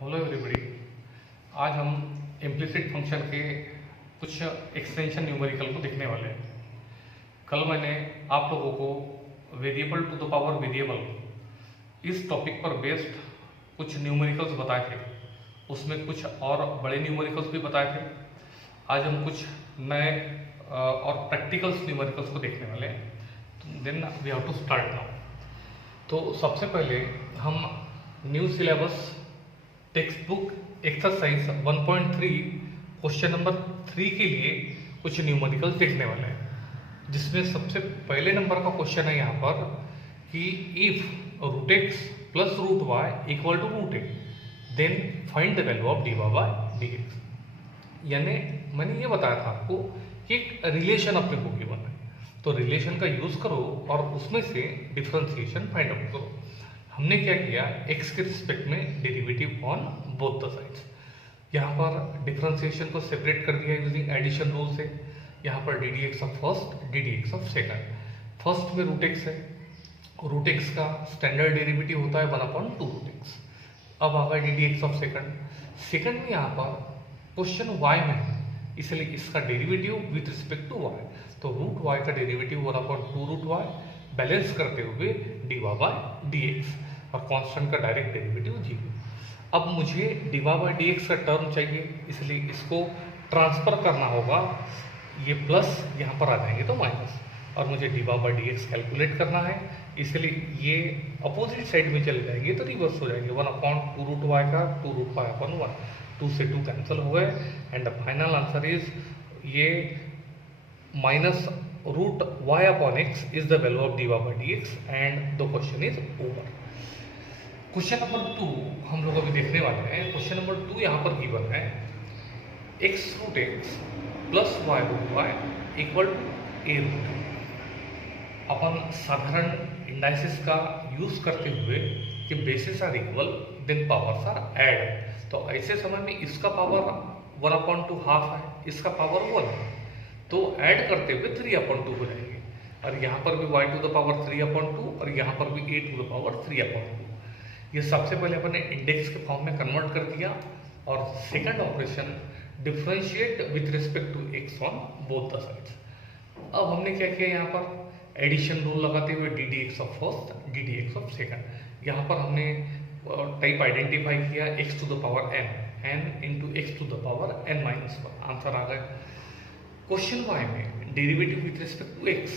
Hello everybody. आज हम implicit function के कुछ एक्सटेंशन न्यूमेरिकल को देखने वाले हैं। कल मैंने आप लोगों को variable to the power variable इस टॉपिक पर बेस्ड कुछ न्यूमेरिकल्स बताए थे, उसमें कुछ और बड़े न्यूमेरिकल्स भी बताए थे। आज हम कुछ नए और प्रैक्टिकल्स न्यूमेरिकल्स को देखने वाले हैं। Then we have to start now. तो सबसे पहले हम new syllabus text book exercise 1.3 question number 3 के लिए कुछ न्यूमेरिकल्स देखने वाले हैं, जिसमें सबसे पहले नंबर का क्वेश्चन है यहाँ पर कि if root x plus root y equal to root a then find the value of d y by d x. यानी मैंने ये बताया था आपको कि एक रिलेशन अपने को गिवन है, तो रिलेशन का यूज करो और उसमें से डिफरेंशिएशन फाइंड आउट करो। हमने क्या किया, x के रिस्पेक्ट में derivative on both the sides. यहाँ पर डिफरेंशिएशन को सेपरेट कर दिया यूजिंग एडिशन रूल से। यहाँ पर d D x of first, D D x of second. First में रूट एक्स है, रूट एक्स का स्टैंडर्ड डेरिवेटिव होता है 1/2 रूट एक्स। अब आ गया d D x of second. Second में यहाँ पर क्वेश्चन y में है, इसलिए इसका derivative with respect to y, तो रूट y का डेरिवेटिव 1/2 रूट y बैलेंस करते हुए d y by d x, और कांस्टेंट का डायरेक्ट डेरिवेटिव 0। अब मुझे d y by d x का टर्म चाहिए, इसलिए इसको ट्रांसफर करना होगा। ये प्लस यहाँ पर आ जाएंगे तो माइनस, और मुझे d y by d x calculate करना है, इसलिए ये अपोजिट साइड में चले जाएंगे तो रिवर्स हो जाएंगे। 1/2 रूट वाई का 2 रूट वाई अपॉन 1, 2 से 2 कैंसिल हो गए, and the final answer is ये minus root y upon x is the value of dy by dx and the question is over। Question number 2 हम लोग अभी देखने वाले हैं। क्वेश्चन नंबर 2 यहाँ पर गिवन है x root x plus y root y equal to a root. अपन साधारण इंडाइसिस का यूज करते हुए कि bases are equal then powers are add, तो ऐसे समय में इसका पावर 1/2 हाफ है, इसका पावर 1 है, तो ऐड करते हुए 3/2 हो जाएंगे। और यहाँ पर भी y टू द पावर 3/2 और यहाँ पर भी a टू द पावर 3/2। ये सबसे पहले अपन ने इंडेक्स के फॉर्म में कन्वर्ट कर दिया, और second operation differentiate with respect to x on both the sides. अब हमने क्या किया, यहाँ पर एडिशन रूल लगाते हुए D D x of first, D D x of second. यहाँ पर हमने टाइप आइडेंटिफाई किया x to the power n into X to the power n-1। Answer आ गया। क्वेश्चन y में derivative with respect to x,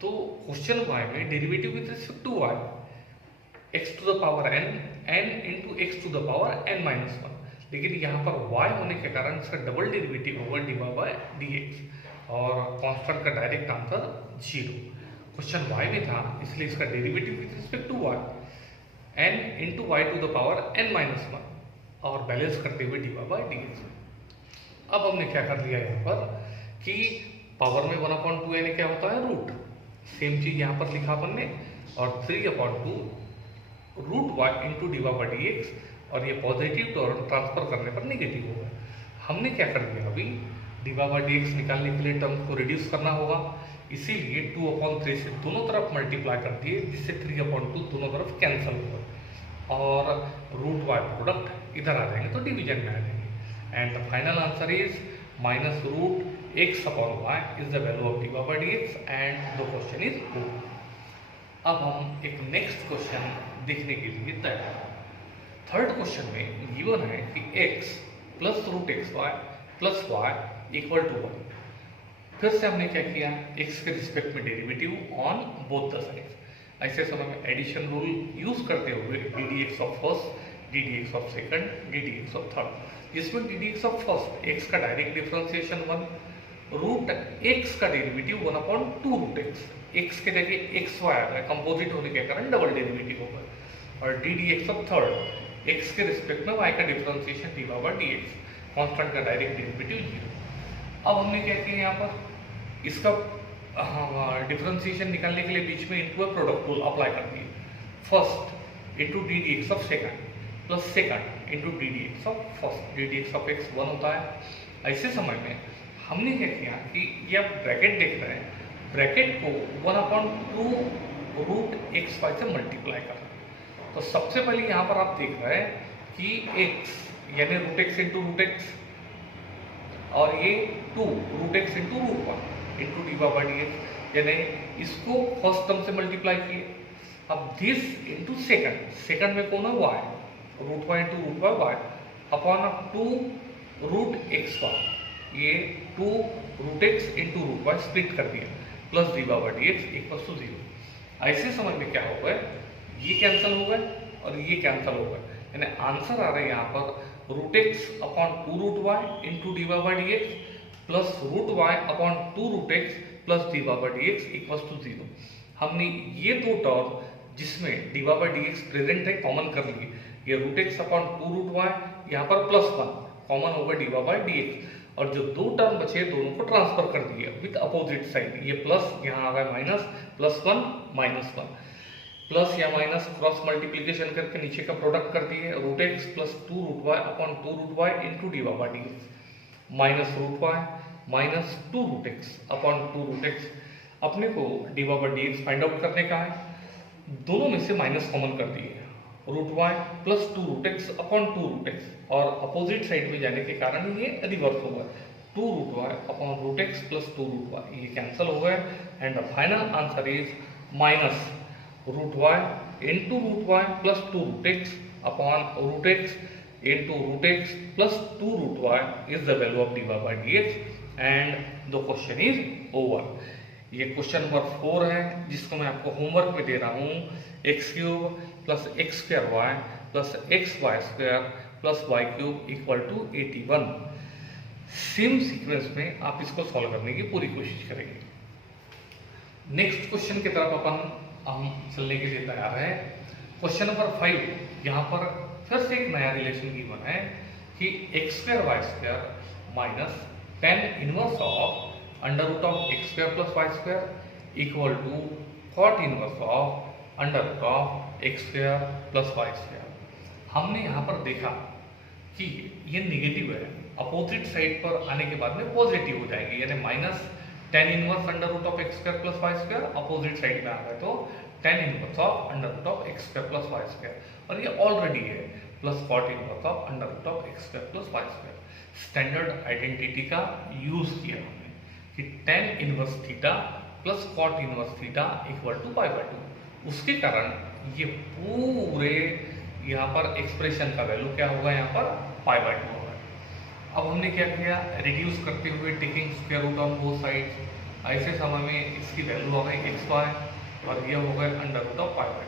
तो question y में derivative with respect to y x to the power n into X to the power n-1, लेकिन यहाँ पर y होने के कारण इसका डबल डेरिवेटिव होगा d y by d x, और कांस्टेंट का डायरेक्ट आंसर 0। क्वेश्चन y में था, इसलिए इसका derivative with respect to y n into y to the power n-1, और बैलेंस करते हुए d y by d x. अब हमने क्या कर लिया यहाँ पर कि पावर में 1/2 यानी क्या होता है, रूट। सेम चीज यहाँ पर लिखा अपन ने, और 3/2 root y into d y by d x, और ये पॉजिटिव टर्म ट्रांसफर करने पर नेगेटिव होगा। हमने क्या कर दिया, अभी d y by d x निकालने के लिए टर्म को रिड्यूस करना होगा, इसीलिए 2/3 से दोनों तरफ मल्टीप्लाई कर दिए, जिससे 3/2 दोनों तरफ कैंसिल होगा, और रूट वाई प्रोडक्ट इधर आ जाएंगे तो डिवीजन में आ जाएंगे, and the final answer is minus root x upon y is the value of dy by dx and the question is over। अब हम एक नेक्स्ट क्वेश्चन देखने के लिए तैयार हैं। थर्ड क्वेश्चन में गिवन है कि x plus root x y plus y equal to 1। फिर से हमने क्या किया, x के रिस्पेक्ट में derivative on both the sides. ऐसे समय में एडिशन रूल यूज करते हुए D D x of first, D D x of second, D D x of third. जिसमें D D x of first x का direct differentiation 1, root x का derivative 1/2 root x के जगह x Y आ गया, composite होने के कारण double derivative होगा, और d D x of third x के रिस्पेक्ट में y का differentiation d y by d x, constant का डायरेक्ट डेरिवेटिव 0। अब हमने क्या किया, यहाँ पर इसका डिफरेंशिएशन निकालने के लिए बीच में इनटू प्रोडक्ट रूल अप्लाई कर दिए। First into D D x of second plus second into D D x of first, D D x of x 1 होता है। ऐसे समय में हमने क्या किया कि ये आप ब्रैकेट देख रहे हैं, ब्रैकेट को 1/2 रूट एक्स वाई से मल्टीप्लाई कर। तो सबसे पहले यहाँ पर आप देख रहे हैं कि x यानी root x into root x और ये 2 root x into root 1 into d by D x, यानी इसको फर्स्ट टर्म से मल्टीप्लाई किए। अब दिस इंटू सेकंड, सेकंड में कौन है y, root y into root y y upon 2 root x y, ये 2 root x into root y split कर दिया plus d by D x equal to 0। ऐसे समझ में क्या हो गया, ये कैंसिल हो गए और ये कैंसिल हो गए, यानी आंसर आ रहा है यहाँ पर root x upon 2 root y into d by D x plus root y upon 2 root x plus d by D x equal to 0। हमने ये दो टर्म जिसमें d by D x present है कॉमन कर लिए, ये root x upon 2 root y यहाँ पर प्लस 1 कॉमन होगा डी बाई डी एक्स, और जो दो टर्म बचे दोनों को ट्रांसफर कर दिया विद अपोजिट साइड, ये प्लस यहाँ आ गया माइनस, प्लस 1 माइनस 1, प्लस या माइनस क्रॉस मल्टीप्लीकेशन करके नीचे का प्रोडक्ट कर दिए, root x plus 2 root y upon 2 root y into d by D x minus root y minus 2 root x upon 2 root x. अपने को d by D x find out करने का है, दोनों में से माइनस कॉमन कर दिए, root y plus 2 root x upon 2 root x, और अपोजिट साइड में जाने के कारण ये रिवर्स होगा, 2 root y upon root x plus 2 root y, ये कैंसिल हो गए and the final answer is minus root y into root y plus 2 root x upon root x into root x plus 2 root y is the value of d by D x and the question is over. ये question number 4 है जिसको मैं आपको homework में दे रहा हूँ, x cube plus x square y plus x y square plus y cube equal to 81। Same sequence में आप इसको सॉल्व करने की पूरी कोशिश करेंगे। नेक्स्ट क्वेश्चन की तरफ अपन हम चलने के लिए तैयार है। क्वेश्चन नंबर 5, यहाँ पर फिर से एक नया रिलेशन गिवन है कि x square y square minus tan inverse of under root of x square plus y square equal to cot inverse of under root of x square plus y square. हमने यहाँ पर देखा कि ये negative है, opposite side पर आने के बाद में पॉजिटिव हो जाएगी, यानी minus tan inverse under root of x square plus y square opposite side में आ गए तो tan inverse of under root of x square plus y square, और ये ऑलरेडी है plus cot inverse of under root of x square plus y square. Standard identity का use किया हमने कि tan inverse theta plus cot inverse theta equal to pi by 2, उसके कारण ये पूरे यहाँ पर एक्सप्रेशन का वैल्यू क्या होगा, यहाँ पर पाई बाय 2 होगा। अब हमने क्या किया, रिड्यूस करते हुए taking square root on both sides, ऐसे समय में इसकी वैल्यू आ गई एक्स वाई और ये हो गए under root of pi by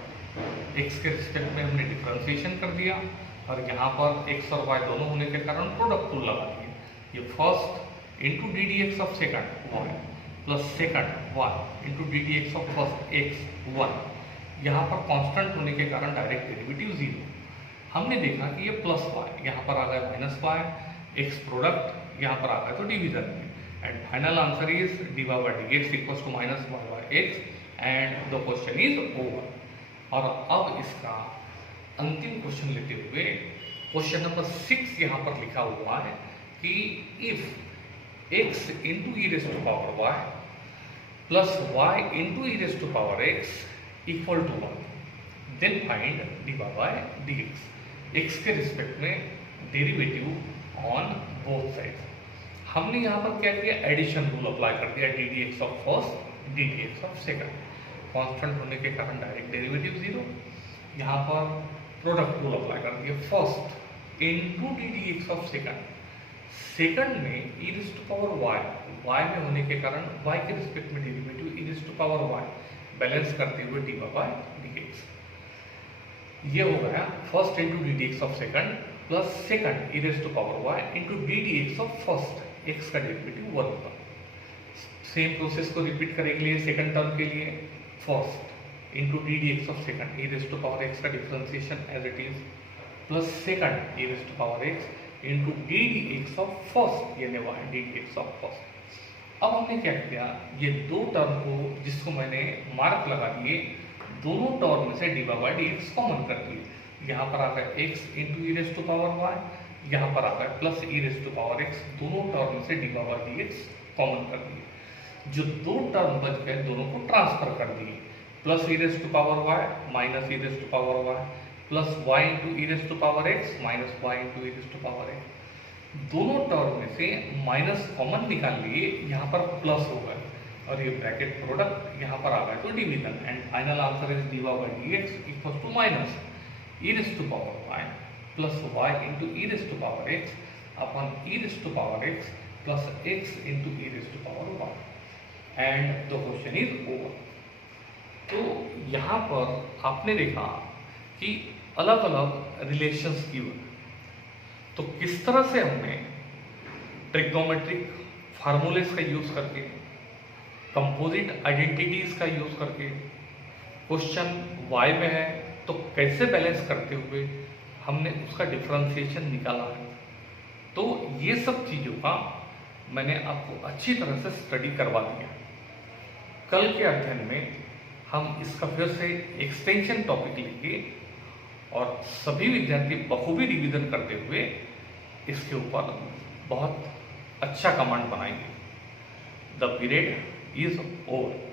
2। X के रिस्पेक्ट में हमने डिफरेंशिएशन कर दिया और यहाँ पर एक्स और वाई दोनों होने के कारण प्रोडक्ट टूल लगा दिए, ये first into D D x of second y plus second y into D D x of first x one, यहाँ पर कांस्टेंट होने के कारण डायरेक्ट डेरिवेटिव 0। हमने देखा कि ये प्लस वाई यहाँ पर आ गया माइनस वाई, एक्स प्रोडक्ट यहाँ पर आ गया तो डिवीजन में, and final answer is d by D x equals to minus y by x and the question is over. और अब इसका अंतिम क्वेश्चन लेते हुए क्वेश्चन नंबर 6 यहाँ पर लिखा हुआ है कि if x into e raise to power y plus y into e raise to power x equal to 1 then find d by D x. X के रिस्पेक्ट में डेरिवेटिव ऑन बोथ साइड्स। हमने यहाँ पर क्या किया, एडिशन रूल अप्लाई कर दिया, D D x of first D D x of second, constant होने के कारण डायरेक्ट डेरिवेटिव 0, यहाँ पर प्रोडक्ट रूल अप्लाई कर दिया, first into D D x of second, second में e raise to power y, y में होने के कारण वाई के रिस्पेक्ट में derivative e raise to power y, balance करते हुए डी बाई डी एक्स। ये हो गया first into D D x of second plus second e raise to power y into D D x of first X का derivative 1 होगा। Same process को repeat करेंगे second term के लिए, first into D D x of second e raise to power X का differentiation as it is plus second e raise to power X into D D x of first यानी y D D x of first. अब हमने क्या किया, ये दो term को जिसको मैंने मार्क लगा दिए, दोनों टर्म में से d by D x common कर दिए, यहाँ पर आ गया x into e raise to power y, यहाँ पर आ गया plus e raise to power x, दोनों टर्म में से d by D x common कर दिए। जो दो टर्म बच गए दोनों को ट्रांसफर कर दिए, plus e raise to power y minus e raise to power y plus y into e raise to power x minus y into e raise to power x. दोनों टर्म में से minus common निकाल लिए, यहाँ पर plus होगा और ये ब्रैकेट प्रोडक्ट यहाँ पर आ गया तो division, and final answer is d by D x equal to minus e raise to power y plus y into e raise to power x upon e raise to power x plus x into e raise to power y, and the question is over. तो यहाँ पर आपने देखा कि अलग अलग relations की हुई, तो किस तरह से हमने ट्रिग्नोमेट्रिक फार्मूलेस का यूज करके, कंपोजिट आइडेंटिटीज का यूज करके, क्वेश्चन वाई में है तो कैसे बैलेंस करते हुए हमने उसका डिफरेंशिएशन निकाला है। तो ये सब चीज़ों का मैंने आपको अच्छी तरह से स्टडी करवा दिया। कल के अध्ययन में हम इसका फिर से एक्सटेंशन टॉपिक लेंगे और सभी विद्यार्थी बखूबी रिवीजन करते हुए इसके ऊपर बहुत अच्छा कमांड बनाएंगे। The period is over.